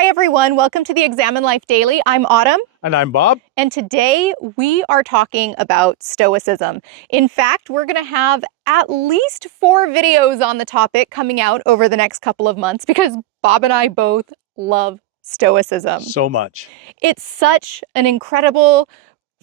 Hi everyone, welcome to the Examine Life Daily. I'm Autumn. And I'm Bob. And today we are talking about Stoicism. In fact, we're going to have at least 4 videos on the topic coming out over the next couple of months because Bob and I both love Stoicism. So much. It's such an incredible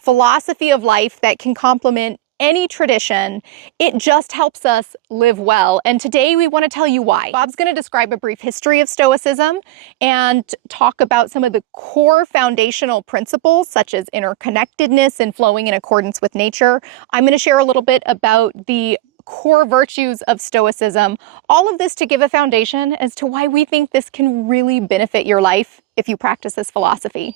philosophy of life that can complement any tradition. It just helps us live well. And today we want to tell you why. Bob's going to describe a brief history of Stoicism and talk about some of the core foundational principles, such as interconnectedness and flowing in accordance with nature. I'm going to share a little bit about the core virtues of Stoicism, all of this to give a foundation as to why we think this can really benefit your life if you practice this philosophy.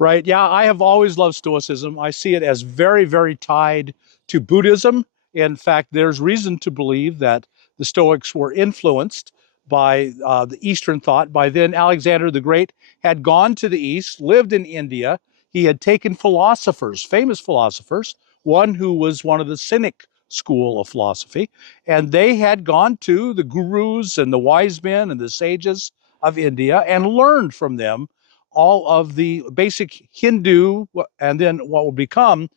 Right. Yeah, I have always loved Stoicism. I see it as very, very tied to Buddhism. In fact, there's reason to believe that the Stoics were influenced by the Eastern thought. By then, Alexander the Great had gone to the East, lived in India. He had taken philosophers, famous philosophers, one who was one of the Cynic school of philosophy, and they had gone to the gurus and the wise men and the sages of India and learned from them all of the basic Hindu and then what will become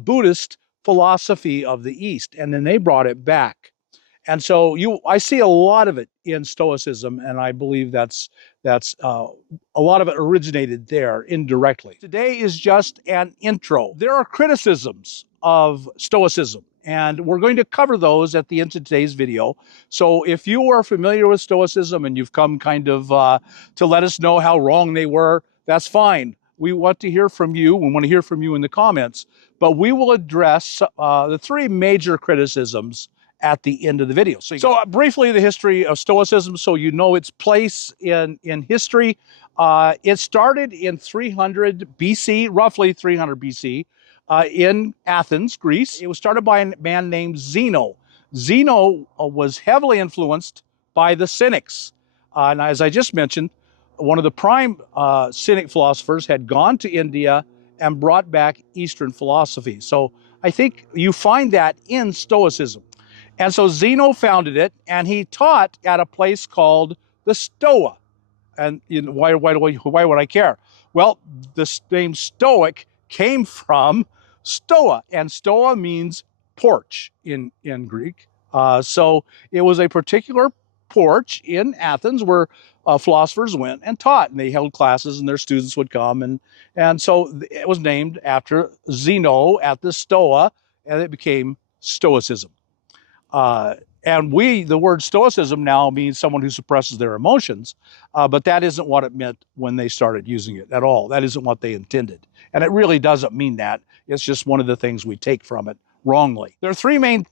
Buddhist philosophy of the East. And then they brought it back. And so I see a lot of it in Stoicism, and I believe that's a lot of it originated there indirectly. Today is just an intro. There are criticisms of Stoicism, and we're going to cover those at the end of today's video. So if you are familiar with Stoicism and you've come kind of to let us know how wrong they were, that's fine. We want to hear from you. We want to hear from you in the comments, but we will address the 3 major criticisms at the end of the video. So briefly, the history of Stoicism, so you know its place in history. It started in 300 BC, roughly 300 BC, in Athens, Greece. It was started by a man named Zeno. Zeno was heavily influenced by the Cynics. And as I just mentioned, one of the prime Cynic philosophers had gone to India and brought back Eastern philosophy. So I think you find that in Stoicism. And so Zeno founded it, and he taught at a place called the Stoa. And why would I care? Well, the name Stoic came from Stoa, and Stoa means porch in Greek. So it was a particular porch in Athens where philosophers went and taught, and they held classes, and their students would come, and so it was named after Zeno at the Stoa, and it became Stoicism. And the word Stoicism now means someone who suppresses their emotions, but that isn't what it meant when they started using it at all. That isn't what they intended. And it really doesn't mean that. It's just one of the things we take from it wrongly. There are 3 main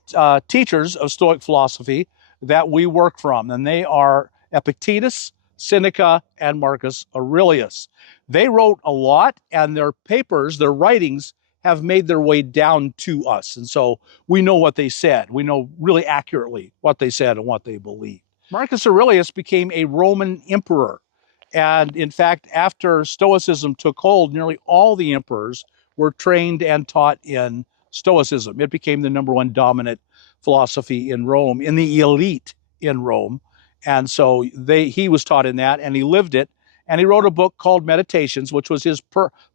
teachers of Stoic philosophy that we work from, and they are Epictetus, Seneca, and Marcus Aurelius. They wrote a lot, and their papers, their writings, have made their way down to us. And so we know what they said. We know really accurately what they said and what they believed. Marcus Aurelius became a Roman emperor. And in fact, after Stoicism took hold, nearly all the emperors were trained and taught in Stoicism. It became the #1 dominant philosophy in Rome, in the elite in Rome. And so he was taught in that, and he lived it. And he wrote a book called Meditations, which was his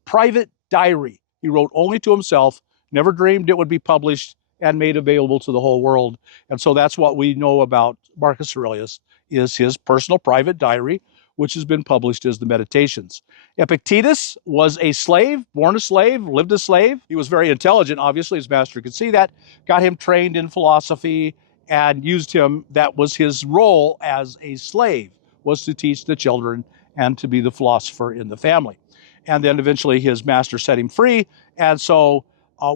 private diary. He wrote only to himself, never dreamed it would be published and made available to the whole world. And so that's what we know about Marcus Aurelius, is his personal private diary, which has been published as the Meditations. Epictetus was a slave, born a slave, lived a slave. He was very intelligent, obviously, his master could see that, got him trained in philosophy and used him. That was his role as a slave, was to teach the children and to be the philosopher in the family. And then eventually his master set him free. And so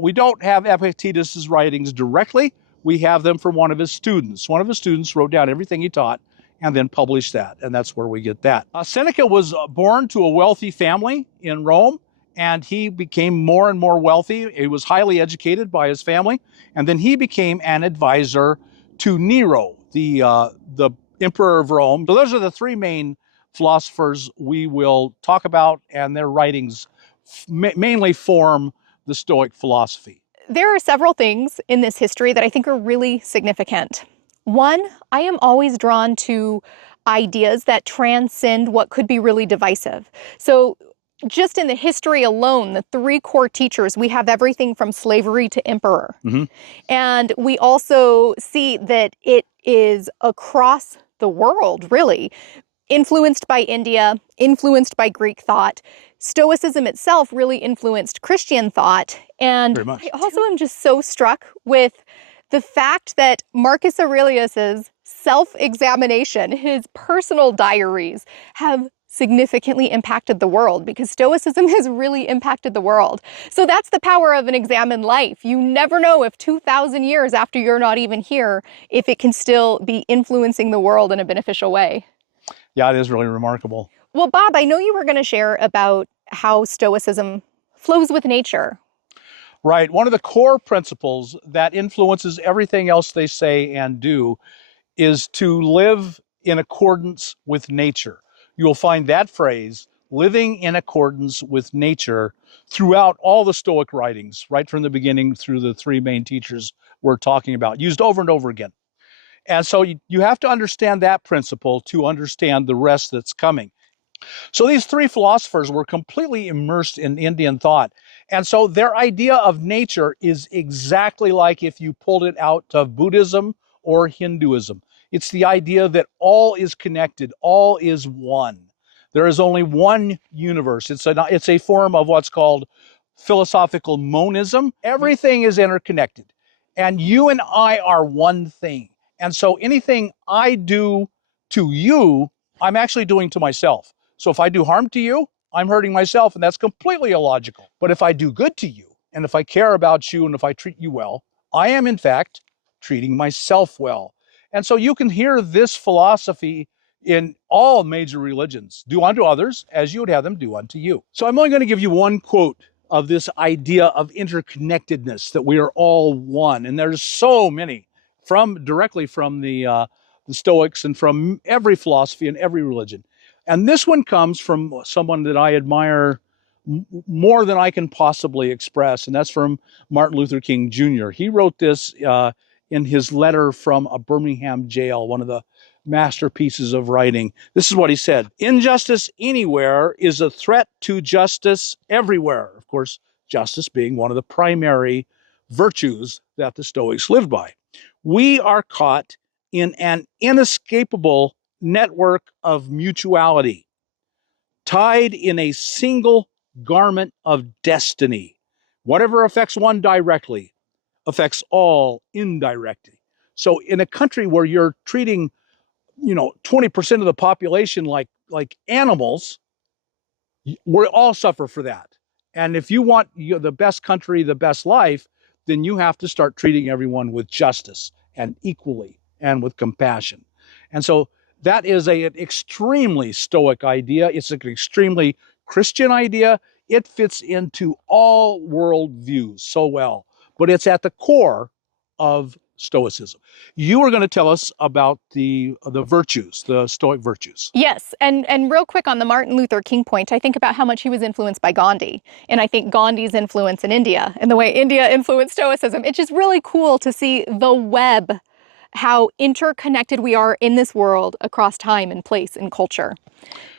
we don't have Epictetus's writings directly. We have them from one of his students. One of his students wrote down everything he taught and then published that. And that's where we get that. Seneca was born to a wealthy family in Rome, and he became more and more wealthy. He was highly educated by his family. And then he became an advisor to Nero, the emperor of Rome. So those are the 3 main philosophers we will talk about, and their writings mainly form the Stoic philosophy. There are several things in this history that I think are really significant. One, I am always drawn to ideas that transcend what could be really divisive. So just in the history alone, the three core teachers, we have everything from slavery to emperor. And we also see that it is across the world, really, influenced by India, influenced by Greek thought. Stoicism itself really influenced Christian thought. And Very much. I also am just so struck with the fact that Marcus Aurelius's self-examination, his personal diaries, have significantly impacted the world, because Stoicism has really impacted the world. So that's the power of an examined life. You never know if 2,000 years after you're not even here, if it can still be influencing the world in a beneficial way. Yeah, it is really remarkable. Well, Bob, I know you were going to share about how Stoicism flows with nature. Right. One of the core principles that influences everything else they say and do is to live in accordance with nature. You'll find that phrase, living in accordance with nature, throughout all the Stoic writings, right from the beginning through the three main teachers we're talking about, used over and over again. And so you have to understand that principle to understand the rest that's coming. So these three philosophers were completely immersed in Indian thought. And so their idea of nature is exactly like if you pulled it out of Buddhism or Hinduism. It's the idea that all is connected, all is one. There is only one universe. It's a form of what's called philosophical monism. Everything is interconnected. And you and I are one thing. And so anything I do to you, I'm actually doing to myself. So if I do harm to you, I'm hurting myself, and that's completely illogical. But if I do good to you, and if I care about you, and if I treat you well, I am in fact treating myself well. And so you can hear this philosophy in all major religions. Do unto others as you would have them do unto you. So I'm only going to give you one quote of this idea of interconnectedness, that we are all one. And there's so many directly from the Stoics and from every philosophy and every religion. And this one comes from someone that I admire more than I can possibly express, and that's from Martin Luther King Jr. He wrote this in his letter from a Birmingham jail, one of the masterpieces of writing. This is what he said: "Injustice anywhere is a threat to justice everywhere." Of course, justice being one of the primary virtues that the Stoics lived by. "We are caught in an inescapable network of mutuality, tied in a single garment of destiny. Whatever affects one directly affects all indirectly." So in a country where you're treating, 20% of the population like animals, we all suffer for that. And if you want the best country, the best life, then you have to start treating everyone with justice and equally and with compassion. And so that is an extremely Stoic idea. It's an extremely Christian idea. It fits into all worldviews so well, but it's at the core of Stoicism. You were going to tell us about the virtues, the Stoic virtues. Yes, and real quick on the Martin Luther King point, I think about how much he was influenced by Gandhi, and I think Gandhi's influence in India and the way India influenced Stoicism. It's just really cool to see the web, how interconnected we are in this world across time and place and culture.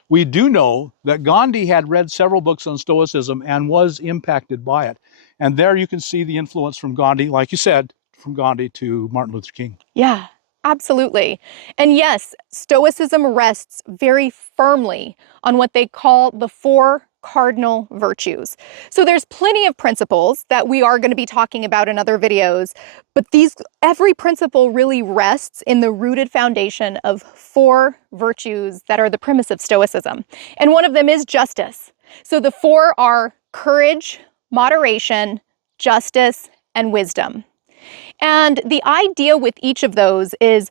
We do know that Gandhi had read several books on Stoicism and was impacted by it. And there you can see the influence from Gandhi, like you said, from Gandhi to Martin Luther King. Yeah, absolutely. And yes, Stoicism rests very firmly on what they call the four cardinal virtues. So there's plenty of principles that we are going to be talking about in other videos, but every principle really rests in the rooted foundation of four virtues that are the premise of Stoicism. And one of them is justice. So the four are courage, moderation, justice, and wisdom. And the idea with each of those is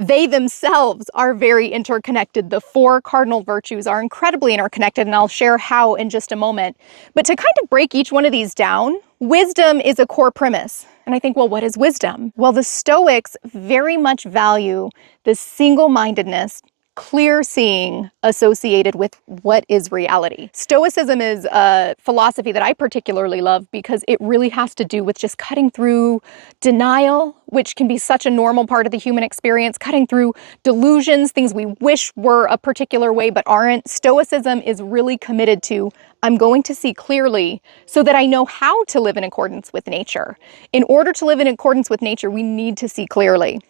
they themselves are very interconnected. The four cardinal virtues are incredibly interconnected, and I'll share how in just a moment. But to kind of break each one of these down, wisdom is a core premise. And I think, well, what is wisdom? Well, the Stoics very much value the single-mindedness clear seeing associated with what is reality. Stoicism is a philosophy that I particularly love because it really has to do with just cutting through denial, which can be such a normal part of the human experience, cutting through delusions, things we wish were a particular way but aren't. Stoicism is really committed to, I'm going to see clearly so that I know how to live in accordance with nature. In order to live in accordance with nature, we need to see clearly.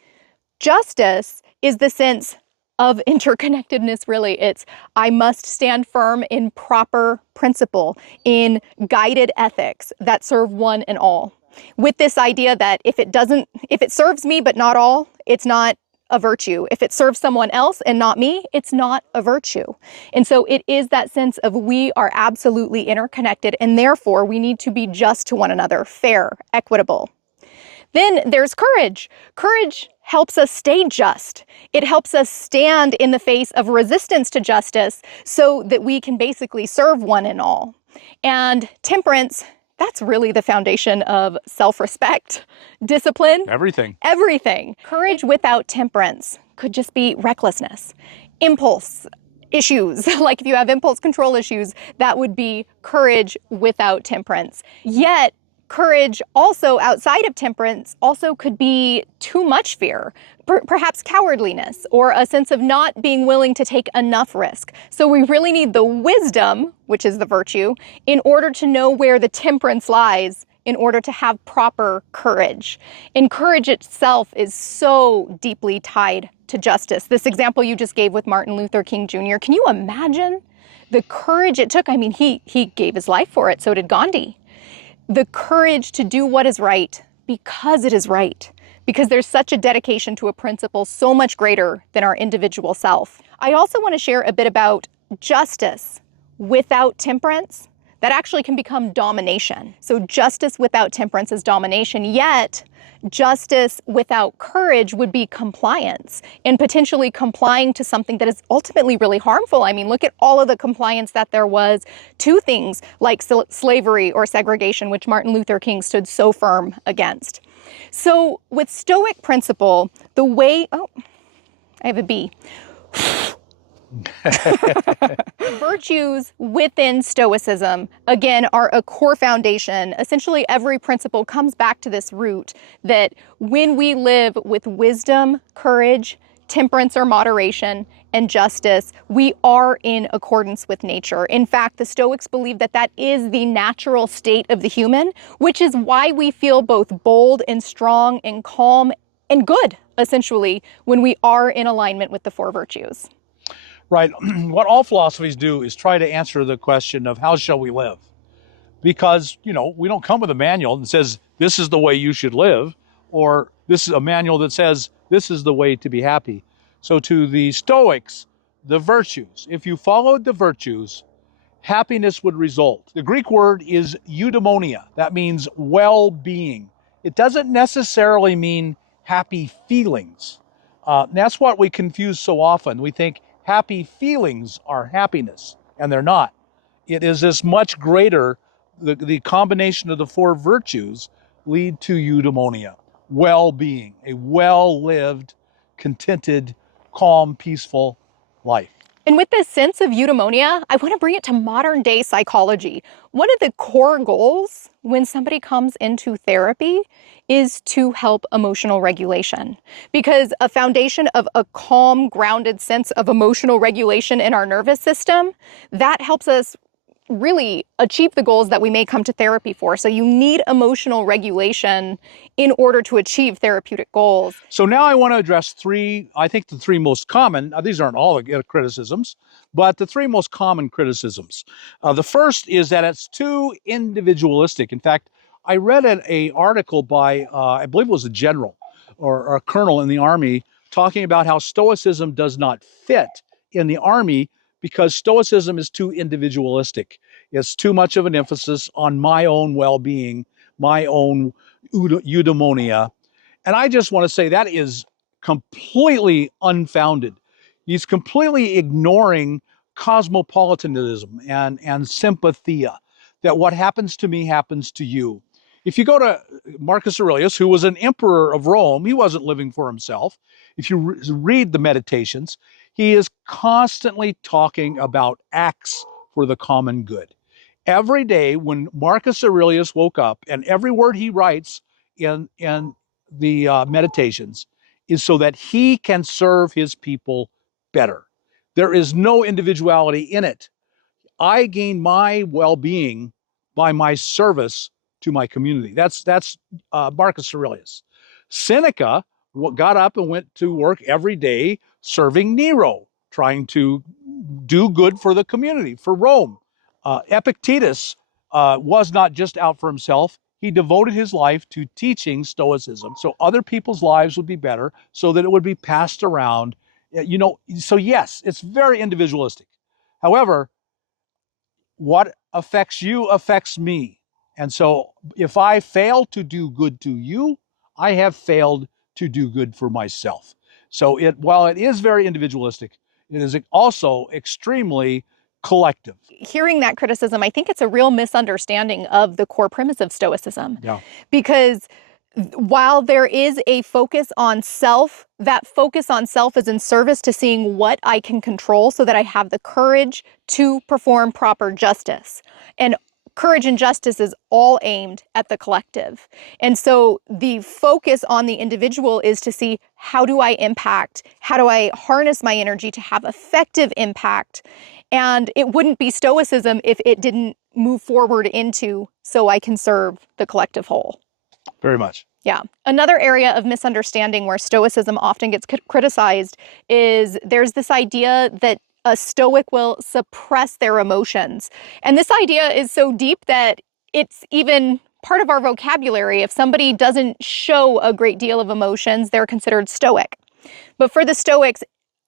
Justice is the sense of interconnectedness, really. It's, I must stand firm in proper principle, in guided ethics that serve one and all. With this idea that if it serves me but not all, it's not a virtue. If it serves someone else and not me, it's not a virtue. And so it is that sense of we are absolutely interconnected, and therefore we need to be just to one another, fair, equitable. Then there's courage. Courage helps us stay just. It helps us stand in the face of resistance to justice so that we can basically serve one and all. And temperance, that's really the foundation of self-respect, discipline. Everything. Everything. Courage without temperance could just be recklessness, impulse issues. Like if you have impulse control issues, that would be courage without temperance. Yet, courage also outside of temperance also could be too much fear, perhaps cowardliness, or a sense of not being willing to take enough risk. So we really need the wisdom, which is the virtue, in order to know where the temperance lies, in order to have proper courage. And courage itself is so deeply tied to justice. This example you just gave with Martin Luther King Jr., can you imagine the courage it took? I mean, he gave his life for it, so did Gandhi. The courage to do what is right because it is right, because there's such a dedication to a principle so much greater than our individual self. I also want to share a bit about justice without temperance. That actually can become domination. So justice without temperance is domination, yet justice without courage would be compliance, and potentially complying to something that is ultimately really harmful. I mean, look at all of the compliance that there was to things like slavery or segregation, which Martin Luther King stood so firm against. So with Stoic principle, the way, I have a B. Virtues within Stoicism, again, are a core foundation. Essentially, every principle comes back to this root that when we live with wisdom, courage, temperance or moderation, and justice, we are in accordance with nature. In fact, the Stoics believe that that is the natural state of the human, which is why we feel both bold and strong and calm and good, essentially, when we are in alignment with the four virtues. Right. What all philosophies do is try to answer the question of how shall we live? Because, we don't come with a manual that says this is the way you should live, or this is a manual that says this is the way to be happy. So to the Stoics, the virtues, if you followed the virtues, happiness would result. The Greek word is eudaimonia. That means well-being. It doesn't necessarily mean happy feelings. That's what we confuse so often. We think happy feelings are happiness, and they're not. It is this much greater, the combination of the four virtues lead to eudaimonia, well-being, a well-lived, contented, calm, peaceful life. And with this sense of eudaimonia, I want to bring it to modern day psychology. One of the core goals when somebody comes into therapy is to help emotional regulation, because a foundation of a calm, grounded sense of emotional regulation in our nervous system, that helps us really achieve the goals that we may come to therapy for. So you need emotional regulation in order to achieve therapeutic goals. So now I want to address the three most common, these aren't all criticisms, but the three most common criticisms. The first is that it's too individualistic. In fact, I read an article by, I believe it was a general or a colonel in the Army, talking about how Stoicism does not fit in the Army because Stoicism is too individualistic. It's too much of an emphasis on my own well-being, my own eudaimonia. And I just want to say that is completely unfounded. He's completely ignoring cosmopolitanism and sympathia, that what happens to me happens to you. If you go to Marcus Aurelius, who was an emperor of Rome, he wasn't living for himself. If you read the Meditations, He is constantly talking about acts for the common good. Every day when Marcus Aurelius woke up, and every word he writes in the meditations is so that he can serve his people better. There is no individuality in it. I gain my well-being by my service to my community. That's Marcus Aurelius. Seneca got up and went to work every day serving Nero, trying to do good for the community, for Rome. Epictetus was not just out for himself. He devoted his life to teaching Stoicism so other people's lives would be better, so that it would be passed around. So yes, it's very individualistic. However, what affects you affects me. And so if I fail to do good to you, I have failed to do good for myself. So while it is very individualistic, it is also extremely collective. Hearing that criticism, I think it's a real misunderstanding of the core premise of Stoicism. Yeah. Because while there is a focus on self, that focus on self is in service to seeing what I can control so that I have the courage to perform proper justice. And courage and justice is all aimed at the collective. And so the focus on the individual is to see, how do I impact? How do I harness my energy to have effective impact? And it wouldn't be Stoicism if it didn't move forward into, so I can serve the collective whole. Very much. Yeah. Another area of misunderstanding where Stoicism often gets criticized is there's this idea that a Stoic will suppress their emotions. And this idea is so deep that it's even part of our vocabulary. If somebody doesn't show a great deal of emotions, they're considered Stoic. But for the Stoics,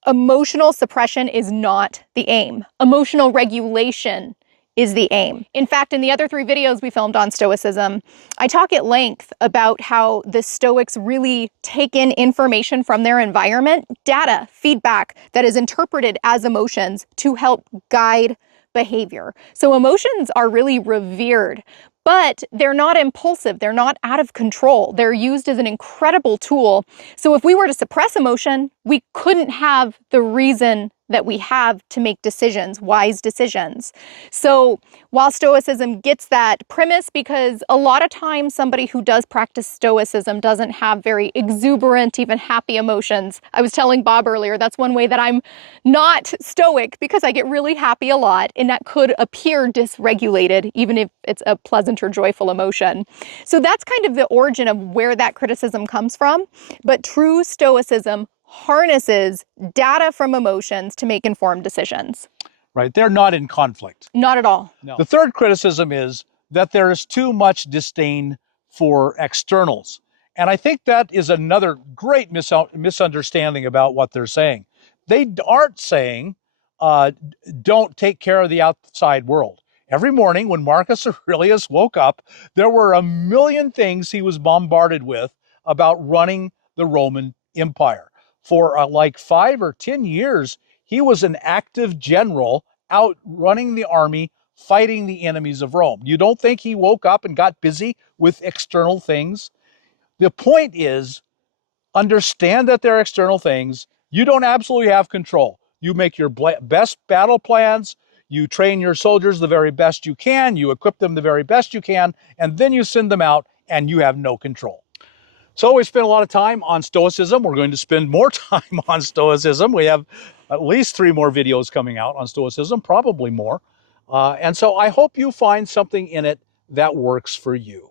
emotional suppression is not the aim. Emotional regulation is the aim. In fact, in the other 3 videos we filmed on Stoicism, I talk at length about how the Stoics really take in information from their environment, data, feedback that is interpreted as emotions to help guide behavior. So emotions are really revered, but they're not impulsive. They're not out of control. They're used as an incredible tool. So if we were to suppress emotion, we couldn't have the reason that we have to make decisions, wise decisions. So while Stoicism gets that premise, because a lot of times somebody who does practice Stoicism doesn't have very exuberant, even happy emotions. I was telling Bob earlier, that's one way that I'm not Stoic, because I get really happy a lot, and that could appear dysregulated, even if it's a pleasant or joyful emotion. So that's kind of the origin of where that criticism comes from. But true Stoicism harnesses data from emotions to make informed decisions. Right. They're not in conflict. Not at all. No. The third criticism is that there is too much disdain for externals. And I think that is another great misunderstanding about what they're saying. They aren't saying, don't take care of the outside world. Every morning when Marcus Aurelius woke up, there were a million things he was bombarded with about running the Roman Empire. For like 5 or 10 years, he was an active general out running the army, fighting the enemies of Rome. You don't think he woke up and got busy with external things? The point is, understand that they're external things. You don't absolutely have control. You make your best battle plans. You train your soldiers the very best you can. You equip them the very best you can. And then you send them out and you have no control. So we spent a lot of time on Stoicism. We're going to spend more time on Stoicism. We have at least 3 more videos coming out on Stoicism, probably more. And so I hope you find something in it that works for you.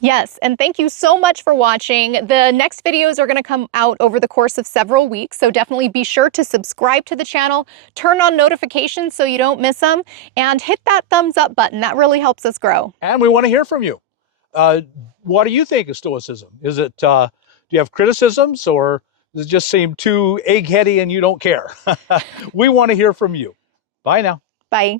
Yes, and thank you so much for watching. The next videos are going to come out over the course of several weeks, so definitely be sure to subscribe to the channel, turn on notifications so you don't miss them, and hit that thumbs up button. That really helps us grow. And we want to hear from you. What do you think of Stoicism? Is it, do you have criticisms, or does it just seem too eggheady and you don't care? We want to hear from you. Bye now. Bye.